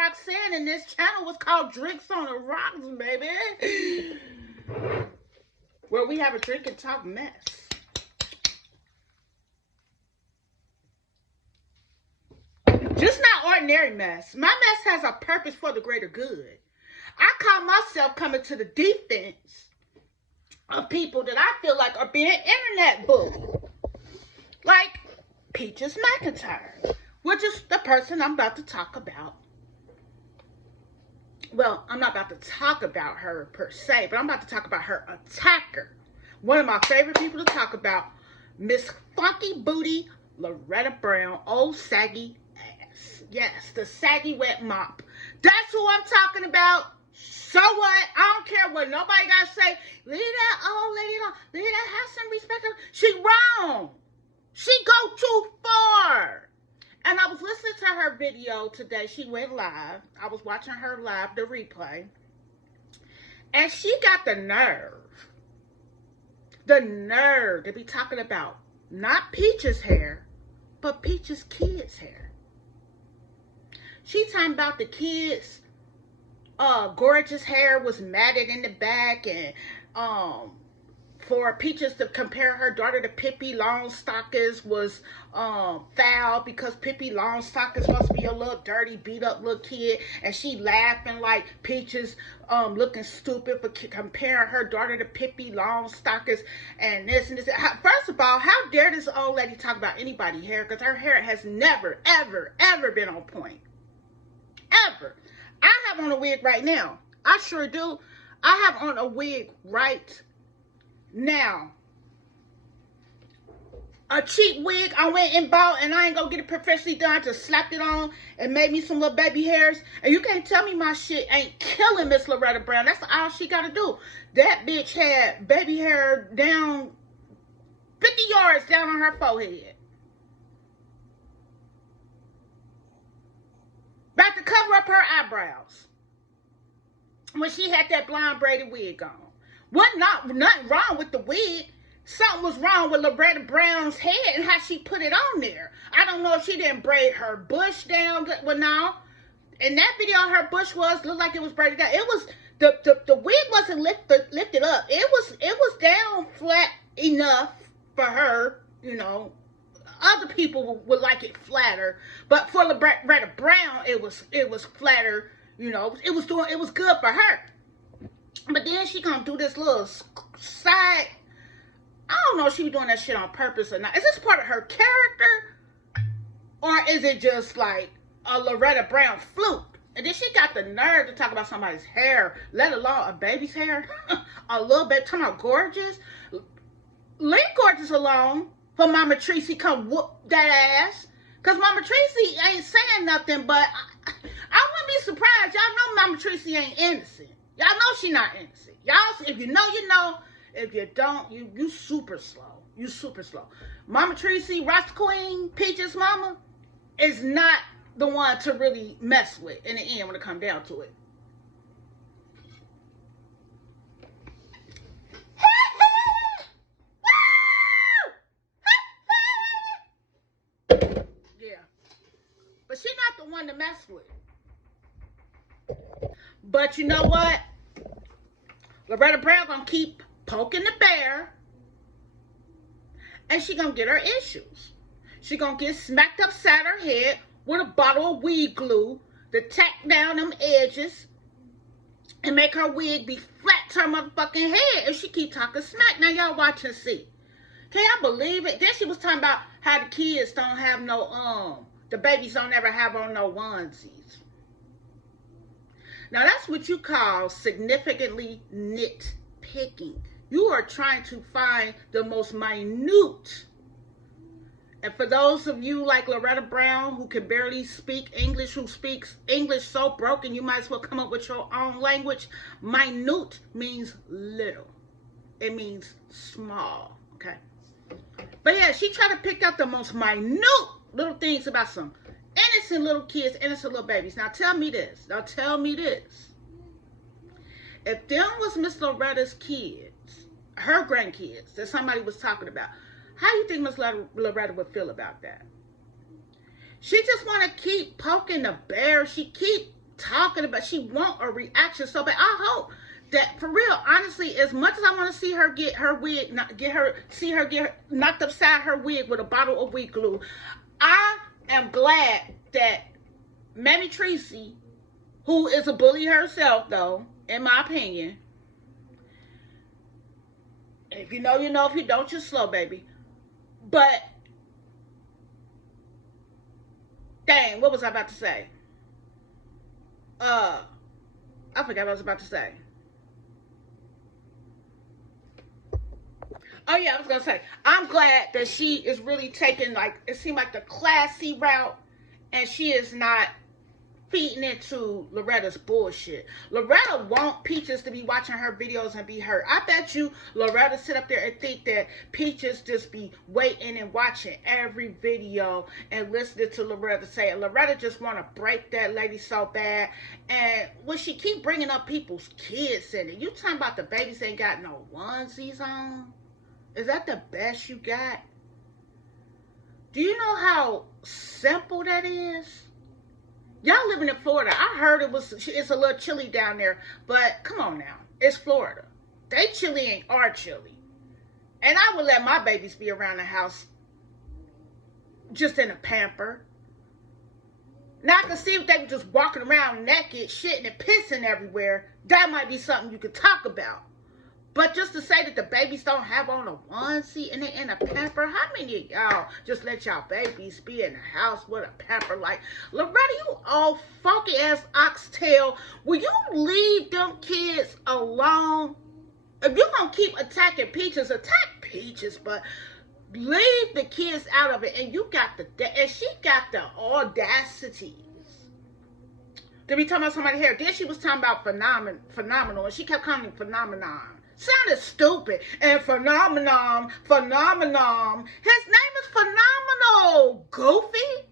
Roxanne, and this channel was called Drinks on the Rocks, baby. Where we have a drink and talk mess. Just not ordinary mess. My mess has a purpose for the greater good. I call myself coming to the defense of people that I feel like are being internet bullied. Like Peach McIntyre, which is the person I'm about to talk about. Well, I'm not about to talk about her per se, but I'm about to talk about her attacker. One of my favorite people to talk about, Miss Funky Booty Loretta Brown, old saggy ass. Yes, the saggy wet mop. That's who I'm talking about. So what? I don't care what nobody got to say. Leave that old lady alone. Leave that, have some respect. She wrong. She go too far. And I was listening to her video today. She went live. I was watching her live, the replay. And she got the nerve to be talking about not Peach's hair, but Peach's kids' hair. She talking about the kids' gorgeous hair was matted in the back, and for Peaches to compare her daughter to Pippi Longstockings was foul because Pippi Longstockings must be a little dirty, beat up little kid, and she laughing like Peaches looking stupid for comparing her daughter to Pippi Longstockings and this and this. First of all, how dare this old lady talk about anybody's hair, because her hair has never, ever, ever been on point. Ever. I have on a wig right now. I sure do. I have on a wig right now. A cheap wig I went and bought, and I ain't gonna get it professionally done. I just slapped it on and made me some little baby hairs. And you can't tell me my shit ain't killing Miss Loretta Brown. That's all she gotta do. That bitch had baby hair down 50 yards down on her forehead. About to cover up her eyebrows when she had that blonde braided wig on. Nothing wrong with the wig. Something was wrong with Loretta Brown's head and how she put it on there. I don't know if she didn't braid her bush down. Well, no. In that video, her bush looked like it was braided down. It was the wig wasn't lifted up. It was down flat enough for her, you know. Other people would like it flatter, but for Loretta Brown, it was flatter. You know, it was good for her. But then she gonna do this little side. I don't know if she was doing that shit on purpose or not. Is this part of her character, or is it just like a Loretta Brown fluke? And then she got the nerve to talk about somebody's hair, let alone a baby's hair. A little bit, talking about gorgeous. Leave gorgeous alone. For Mama Tracy come whoop that ass. Because Mama Tracy ain't saying nothing, but I wouldn't be surprised. Y'all know Mama Tracy ain't innocent. Y'all know she not innocent. Y'all, if you know, you know. If you don't, you super slow. You super slow. Mama Tracy, Rasta Queen, Peach's mama, is not the one to really mess with in the end when it comes down to it. But she's not the one to mess with. But you know what? Loretta Brown gonna keep poking the bear. And she gonna get her issues. She gonna get smacked upside her head with a bottle of wig glue to tack down them edges and make her wig be flat to her motherfucking head if she keep talking smack. Now y'all watch and see. Can y'all believe it? Then she was talking about how the kids don't have no the babies don't ever have on no onesies. Now that's what you call significantly nitpicking. You are trying to find the most minute. And for those of you like Loretta Brown who can barely speak English, who speaks English so broken, you might as well come up with your own language. Minute means little. It means small. Okay. But yeah, she tried to pick out the most minute little things about some innocent little kids, innocent little babies. Now tell me this. If them was Miss Loretta's kids, her grandkids that somebody was talking about, how do you think Miss Loretta would feel about that? She just want to keep poking the bear. She keep talking about, she want a reaction so bad. I hope that, for real, honestly, as much as I want to see her get her wig, see her get knocked upside her wig with a bottle of wig glue, I am glad that Mammy Tracy, who is a bully herself, though, in my opinion, if you know, you know. If you don't, you're slow, baby. But, dang, what was I about to say? I forgot what I was about to say. Oh, yeah, I was going to say, I'm glad that she is really taking, like, it seemed like the classy route, and she is not feeding into Loretta's bullshit. Loretta want Peaches to be watching her videos and be hurt. I bet you Loretta sit up there and think that Peaches just be waiting and watching every video and listening to Loretta say it. Loretta just want to break that lady so bad. And when she keep bringing up people's kids in it, you talking about the babies ain't got no onesies on? Is that the best you got? Do you know how simple that is? Y'all living in Florida. I heard it's a little chilly down there, but come on now. It's Florida. They chilly ain't our chilly. And I would let my babies be around the house just in a pamper. Now I can see if they were just walking around naked, shitting and pissing everywhere. That might be something you could talk about. But just to say that the babies don't have on a onesie and they in a pamper, how many of y'all just let y'all babies be in the house with a pamper? Like, Loretta, you old funky ass oxtail. Will you leave them kids alone? If you're gonna keep attacking Peaches, attack Peaches, but leave the kids out of it. And you got and she got the audacity to be talking about somebody here. Then she was talking about phenomenal, and she kept calling him phenomenon. Sounded stupid. And phenomenon. His name is Phenomenal, goofy.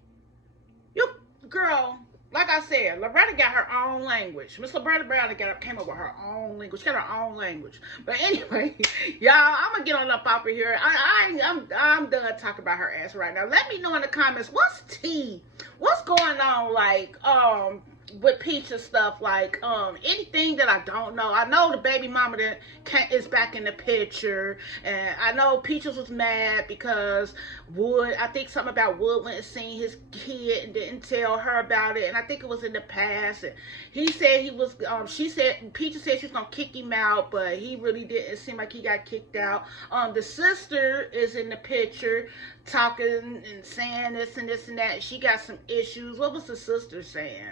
You, girl, like I said, Loretta got her own language. Miss Loretta Brown came up with her own language. She got her own language. But anyway, y'all, I'm going to get on up off of here. I'm done talking about her ass right now. Let me know in the comments, what's tea? What's going on, like, with Peach's stuff, like, anything that I don't know. I know the baby mama that is back in the picture, and I know Peaches was mad because I think something about Wood went and seen his kid and didn't tell her about it, and I think it was in the past, and he said he was, Peaches said she was gonna kick him out, but he really didn't seem like he got kicked out. The sister is in the picture, talking and saying this and this and that. She got some issues. What was the sister saying?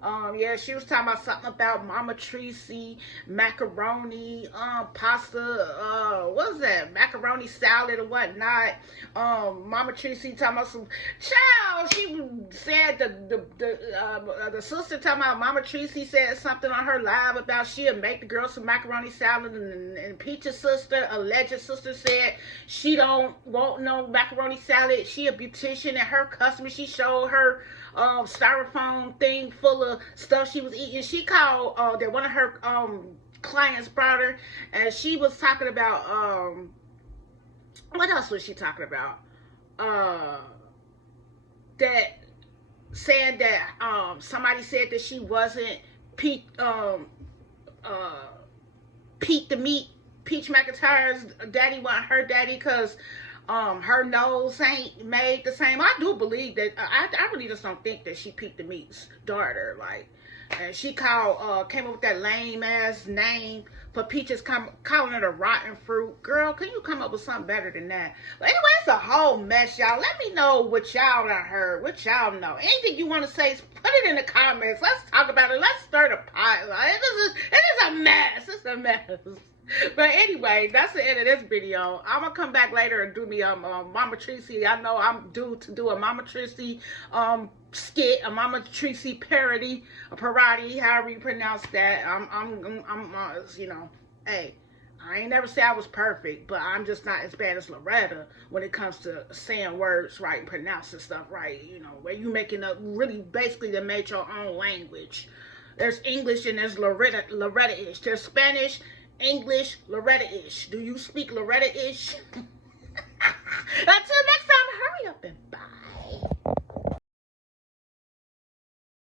Yeah, she was talking about something about Mama Tracy, macaroni, pasta, what was that? Macaroni salad or whatnot. Mama Tracy talking about some child. She said the sister talking about Mama Tracy said something on her live about she'll make the girl some macaroni salad, and Peach's sister, alleged sister, said she don't want no macaroni salad. She a beautician, and her customer, she showed her styrofoam thing full of stuff she was eating. She called that one of her clients brought her, and she was talking about what else was she talking about? That saying that somebody said that she wasn't Peach McIntyre's daddy wasn't her daddy because her nose ain't made the same. I do believe that. I really just don't think that she Pete the Meat's daughter. Like, and she came up with that lame ass name for Peaches, calling it a rotten fruit. Girl, can you come up with something better than that? But anyway, it's a whole mess, y'all. Let me know what y'all done heard, what y'all know. Anything you want to say, put it in the comments. Let's talk about it. Let's stir the pot. Like, it is a mess. It's a mess. But anyway, that's the end of this video. I'm gonna come back later and do me Mama Tracy. I know I'm due to do a Mama Tracy skit, a Mama Tracy parody, a parody, however you pronounce that. I'm you know, hey, I ain't never say I was perfect, but I'm just not as bad as Loretta when it comes to saying words right and pronouncing stuff right. You know, where you making up really basically to make your own language. There's English and there's Loretta-ish. There's Spanish, English, Loretta-ish. Do you speak Loretta-ish?